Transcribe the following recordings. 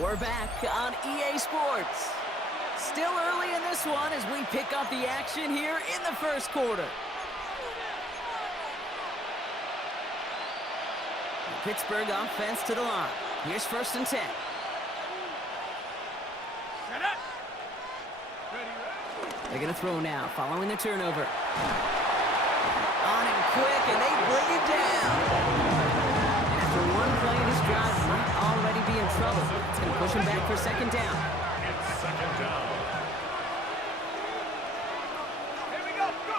We're back on EA Sports. Still early in this one as we pick up the action here in the first quarter. Pittsburgh offense to the line. Here's 1st and 10. They're going to throw now, following the turnover. On him quick, and they bring it down. After one play in his drive, he might already be in trouble. It's going to push him back for 2nd down. It's 2nd down. Here we go, go!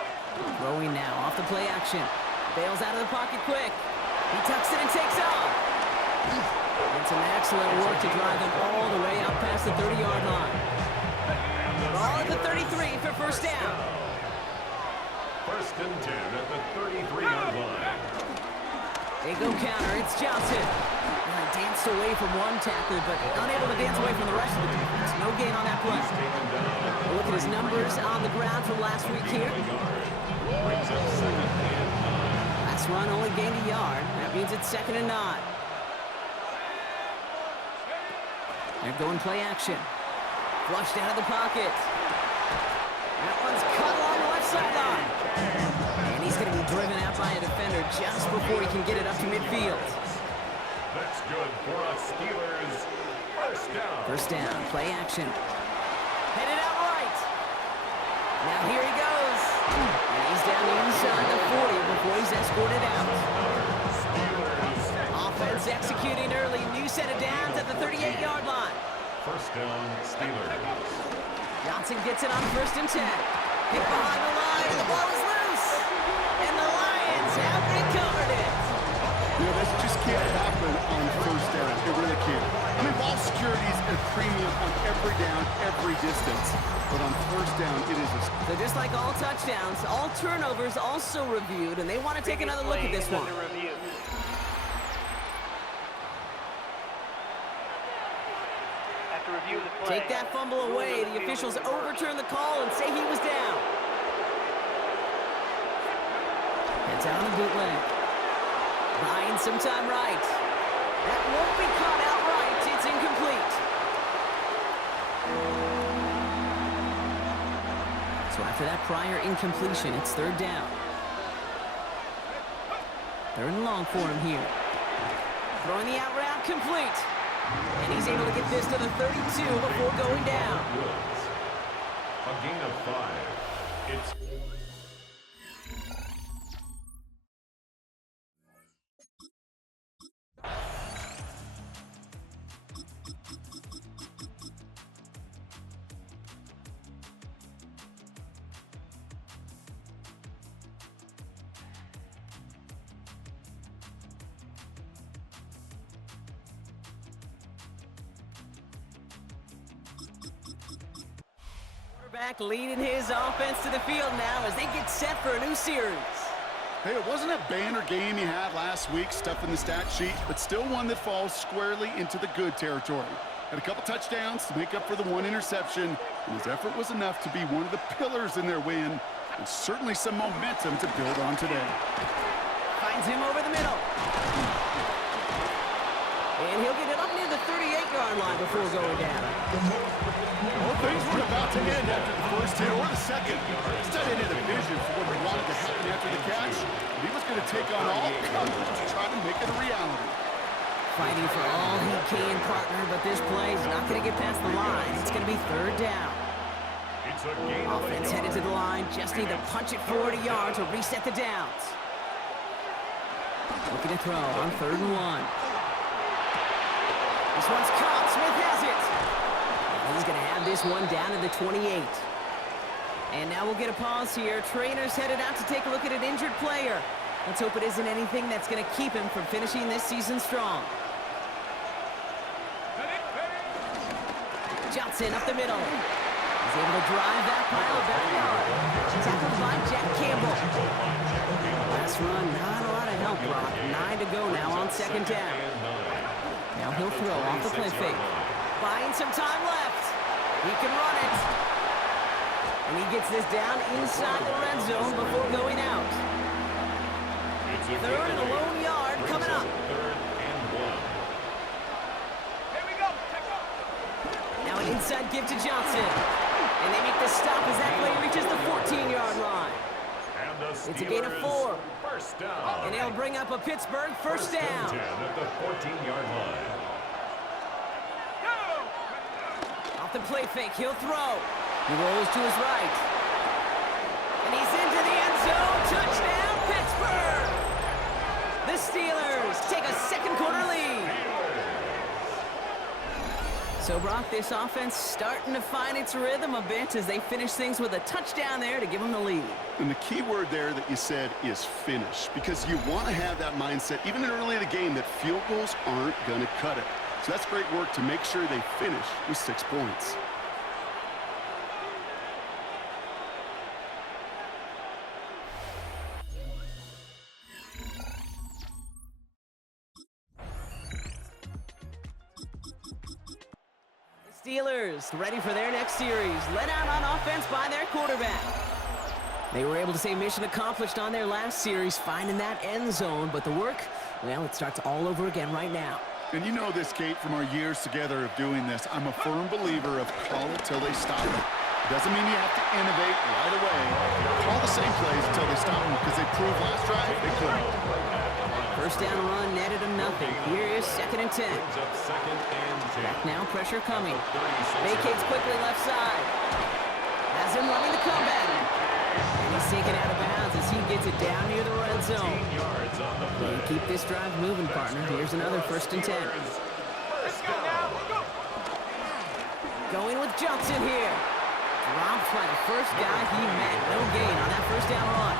Throwing now, off the play action. Bails out of the pocket quick. He tucks it and takes off. And some excellent work to drive them all the way up past the 30-yard line. Ball at the 33 for 1st down. 1st and 10 at the 33-yard line. They go counter. It's Johnson. Danced away from one tackler, but unable to dance away from the rest of the defense. No gain on that play. Look at his numbers on the ground from last week here. Last run only gained a yard. That means it's 2nd and 9. They're going play action. Flushed out of the pocket. That one's cut along the left sideline. And he's going to be driven out by a defender just before he can get it up to midfield. That's good for us Steelers. 1st down. 1st down, play action. Headed out right. Now here he goes. And he's down inside the 40 before he's escorted out. Offense executing early. New set of downs at the 38-yard line. 1st down, Steelers. Johnson gets it on 1st and 10. Hit behind the line, and the ball is loose. And the Lions have recovered it. You know, that just can't happen on 1st down. It really can't. I mean, ball security is a premium on every down, every distance. But on 1st down, it is a... So just like all touchdowns, all turnovers also reviewed, and they want to take another look at this one. Take that fumble away. The officials overturn the call and say he was down. It's out on the bootleg. Buying some time right. That won't be caught outright. It's incomplete. So after that prior incompletion, it's 3rd down. 3rd and long for him here. Throwing the out route complete. And he's able to get this to the 32 before going down. A gain of 5. It's... Back leading his offense to the field now as they get set for a new series. Hey, it wasn't a banner game you had last week, stuff in the stat sheet, but still one that falls squarely into the good territory. Had a couple touchdowns to make up for the one interception, and his effort was enough to be one of the pillars in their win, and certainly some momentum to build on today. Finds him over the middle. And he'll get it up near the 38-yard line before going down. Well, things weren't about to end after the 1st hit or the 2nd. Instead, they had a vision for what he wanted to happen after the catch. And he was going to take on all comers to try to make it a reality. Fighting for all he can, partner, but this play is not going to get past the line. It's going to be 3rd down. It's a gain of Offense headed to the line. Just need to punch it 40 yards to reset the downs. Looking to throw on 3rd and 1. This one's caught. Smith has it. And he's going to have this one down to the 28. And now we'll get a pause here. Trainers headed out to take a look at an injured player. Let's hope it isn't anything that's going to keep him from finishing this season strong. Johnson up the middle. He's able to drive that pile back yard. Tackled by Jack Campbell. Last run, not a lot of help, Brock. 9 to go now on 2nd down. Now he'll throw off the play fake. Buying some time left. He can run it. And he gets this down inside the red zone before going out. 3rd and a lone yard coming up. 3rd and 1. Here we go. Check up. Inside give to Johnson. And they make the stop as that play reaches the 14-yard line. It's a gain of 4. First down. And it'll bring up a Pittsburgh first down. 10 at the 14-yard line. Off the play fake, he'll throw. He rolls to his right. And he's into the end zone. Touchdown, Pittsburgh! The Steelers take a second quarter lead. So, Brock, this offense starting to find its rhythm a bit as they finish things with a touchdown there to give them the lead. And the key word there that you said is finish, because you want to have that mindset, even early in the game, that field goals aren't going to cut it. So that's great work to make sure they finish with 6 points. Steelers ready for their next series. Led out on offense by their quarterback. They were able to say mission accomplished on their last series, finding that end zone. But the work, well, it starts all over again right now. And you know this, Kate, from our years together of doing this. I'm a firm believer of call it till they stop it. Doesn't mean you have to innovate right away. Call the same plays until they stop them, because they proved last drive they couldn't. First down run netted him nothing. Here is 2nd and 10. Back now, pressure coming. Vacates quickly left side. Has him running the comeback. And he's taken out of bounds as he gets it down near the red zone. And keep this drive moving, partner. Here's another 1st and 10. Going with Johnson here. Dropped by the first guy he met. No gain on that first down run.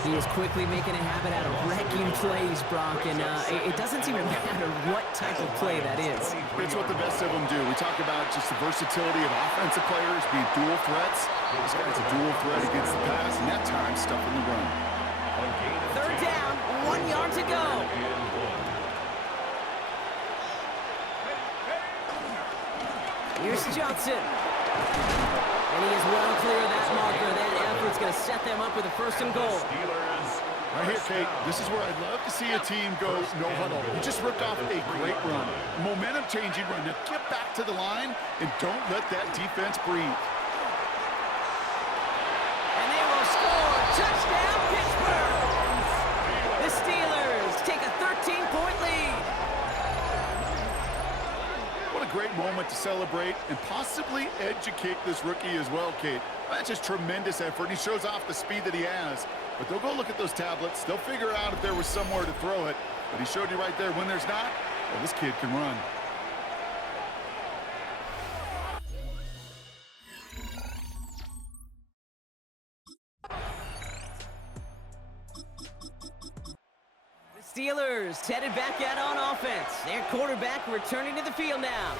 He is quickly making a habit out of wrecking plays, Brock, and it doesn't seem to matter what type of play that is. It's what the best of them do. We talk about just the versatility of offensive players being dual threats. This guy's a dual threat against the pass, and that time stuffing the run. 3rd down, 1 yard to go. Here's Johnson. And he is well clear of that marker. That effort's going to set them up with a 1st and goal. Right here, Kate, this is where I'd love to see a team go no huddle. He just ripped off a great run. Momentum-changing run. Now get back to the line and don't let that defense breathe. And they will score. Touchdown, Pittsburgh! The Steelers take a 13-point lead. What a great moment to celebrate and possibly educate this rookie as well, Kate. That's just tremendous effort. He shows off the speed that he has. But they'll go look at those tablets. They'll figure out if there was somewhere to throw it. But he showed you right there when there's not, well, this kid can run. The Steelers headed back out on offense. Their quarterback returning to the field now.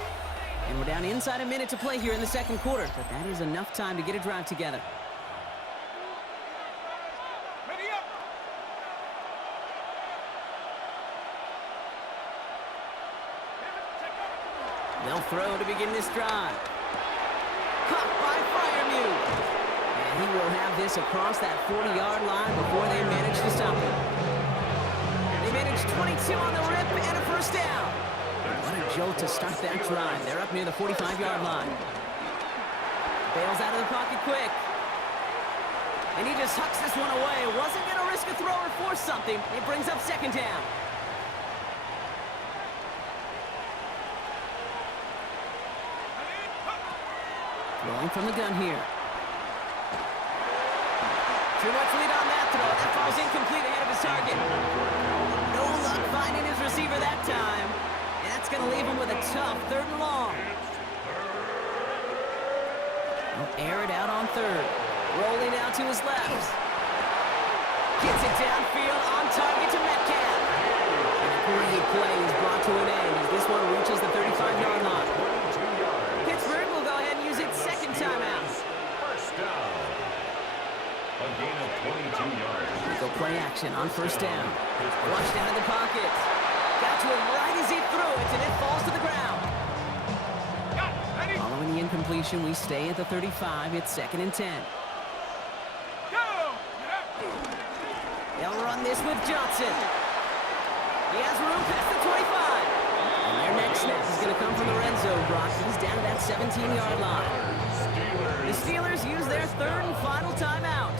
And we're down inside a minute to play here in the 2nd quarter. But that is enough time to get a drive together. They'll throw to begin this drive. Caught by Freiermuth. And he will have this across that 40-yard line before they manage to stop him. They manage 22 on the rip and a 1st down. What a jolt to start that drive. They're up near the 45-yard line. Bails out of the pocket quick. And he just hucks this one away. Wasn't going to risk a throw or force something. It brings up 2nd down. Throwing from the gun here. Too much lead on that throw. That falls incomplete ahead of his target. No luck finding his receiver that time. And that's going to leave him with a tough 3rd and long. He'll air it out on 3rd. Rolling out to his left. Gets it downfield on target to Metcalf. And a great play is brought to an end as this one reaches the 35-yard line. Pittsburgh will go ahead and use its 2nd timeout. First down. A gain of 22 yards. They'll play action on 1st down. Flushed out of the pocket. Got to him right as he threw it, and it falls to the ground. Following the incompletion, we stay at the 35. It's 2nd and 10. They'll run this with Johnson. He has room past the 25. And their next snap is going to come from the red zone, Brock. He's down 17-yard line. The Steelers use their third and final timeout.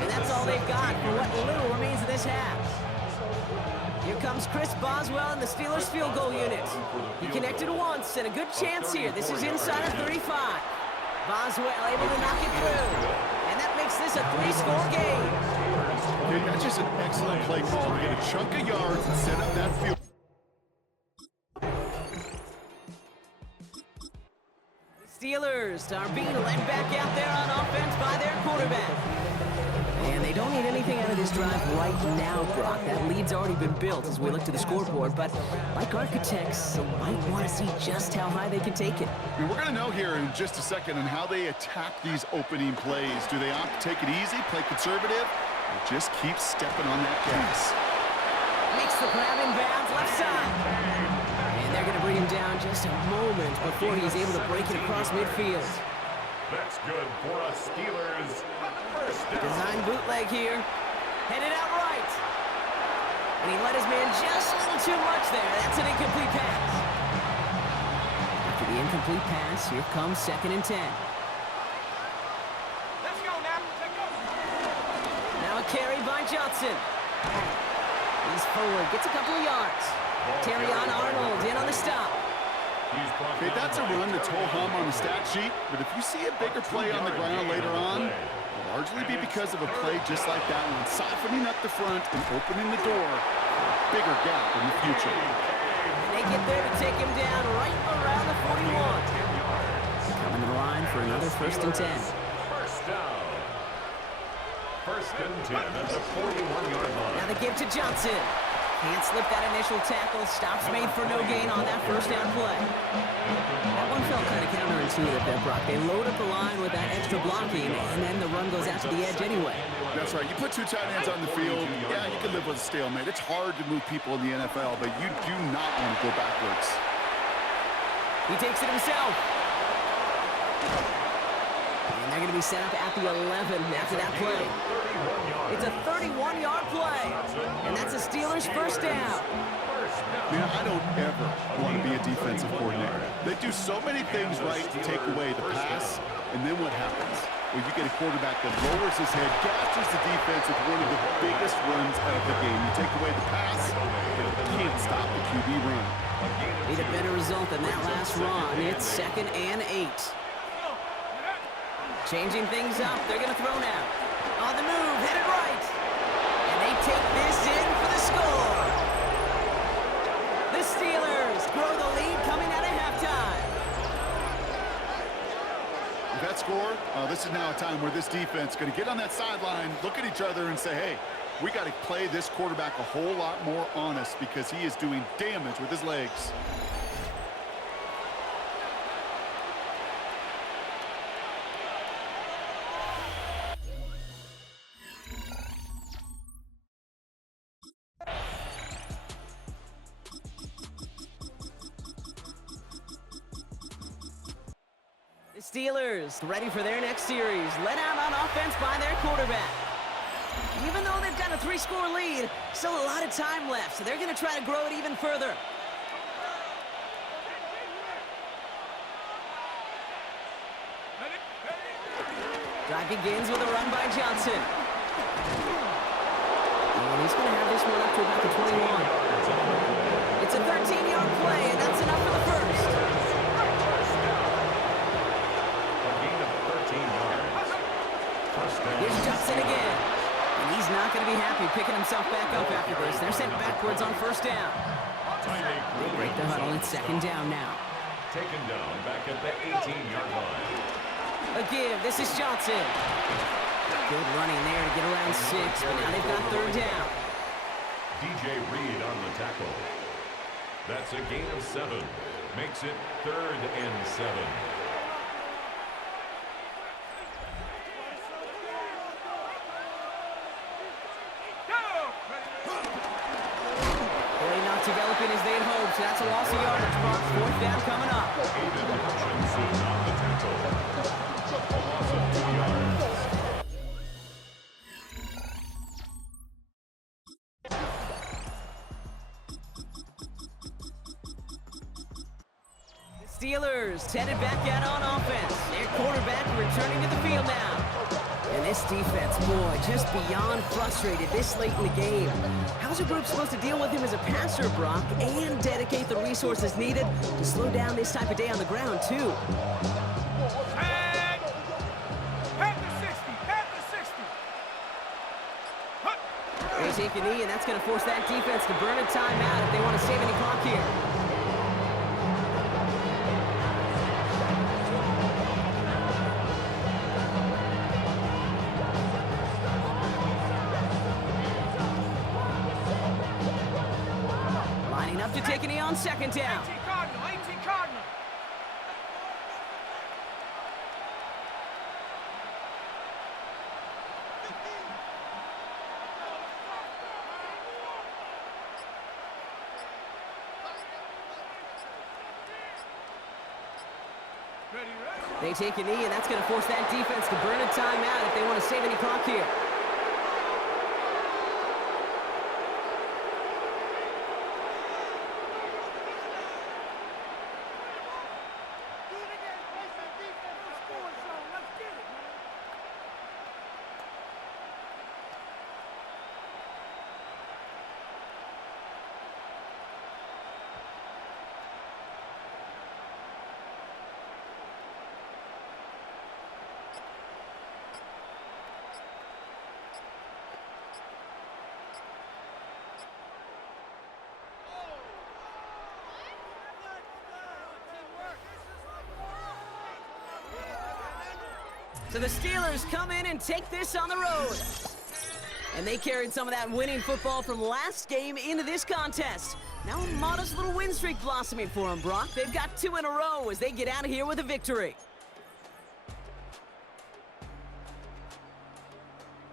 And that's all they've got for what little remains of this half. Here comes Chris Boswell in the Steelers field goal unit. He connected once and a good chance here. This is inside of 35. Boswell able to knock it through. And that makes this a 3-score game. Okay, that's just an excellent play call to get a chunk of yards and set up that field. Steelers are being led back out there on offense by their quarterback. And they don't need anything out of this drive right now, Brock. That lead's already been built as we look to the scoreboard. But like architects, they might want to see just how high they can take it. And we're going to know here in just a second on how they attack these opening plays. Do they opt to take it easy, play conservative, or just keep stepping on that gas? Makes the grab in bounds left side. And they're going to bring him down just a moment before he's able to break it across midfield. That's good for us Steelers. First down. Design bootleg here. Headed out right. And he let his man just a little too much there. That's an incomplete pass. After the incomplete pass, here comes 2nd and 10. Let's go now. Let's go. Now a carry by Johnson. He's forward, gets a couple of yards. Terrion Arnold in on the stop. Okay, that's a run that's ho-hum on the stat sheet, but if you see a bigger play on the ground later on, it'll largely be because of a play just like that one, softening up the front and opening the door for a bigger gap in the future. And they get there to take him down right around the 41. Coming to the line for another 1st and 10. First down. 1st and 10 at the 41-yard line. Now the give to Johnson. Can't slip that initial tackle. Stops made for no gain on that 1st down play. That one felt kind of counterintuitive there, Brock. They load up the line with that extra blocking, and then the run goes out to the edge anyway. That's right. You put 2 tight ends on the field, yeah, you can live with a stalemate. It's hard to move people in the NFL, but you do not want to go backwards. He takes it himself. And they're going to be set up at the 11 after that play. It's a 31-yard play, and that's a Steelers 1st down. Man, I don't ever want to be a defensive coordinator. They do so many things right to take away the pass, and then what happens? Well, you get a quarterback that lowers his head, gashes the defense with one of the biggest runs out of the game. You take away the pass, and you can't stop the QB run. Need a better result than that last run. It's 2nd and 8. Changing things up. They're going to throw now. On the move, headed right. And they take this in for the score. The Steelers grow the lead coming out of halftime. With that score, this is now a time where this defense is going to get on that sideline, look at each other and say, hey, we got to play this quarterback a whole lot more honest because he is doing damage with his legs. Steelers ready for their next series, led out on offense by their quarterback. Even though they've got a 3-score lead, still a lot of time left, so they're going to try to grow it even further. Drive begins with a run by Johnson. And he's going to have this one up to about the 21. It's a 13-yard play, and that's enough for the first. Here's Johnson again. And he's not going to be happy picking himself back up after this. They're sent backwards on 1st down. They break the huddle. It's 2nd down now. Taken down back at the 18-yard line. A give. This is Johnson. Good running there to get around 6, but now they've got 3rd down. DJ Reed on the tackle. That's a gain of 7. Makes it 3rd and 7. Developing as they had hoped. So that's a loss of yardage. 4th down coming up. Aiden Hutchinson on the tackle. A loss of 2 yards. Steelers headed back out on offense. Their quarterback returning to the field now. And this defense, boy, just beyond frustrated this late in the game. How's a group supposed to deal with him as a passer, Brock, and dedicate the resources needed to slow down this type of day on the ground, too? And pat the 60, pat the 60. Huh. They take a knee, and that's going to force that defense to burn a timeout if they want to save any clock here. Lining up to take a knee on second down. 18 Cardinal, 18 Cardinal. Ready, ready. They take a knee, and that's going to force that defense to burn a timeout if they want to save any clock here. Do it again. Place that defense in the scoring zone. Let's get it, man. So the Steelers come in and take this on the road. And they carried some of that winning football from last game into this contest. Now a modest little win streak blossoming for them, Brock. They've got 2 in a row as they get out of here with a victory.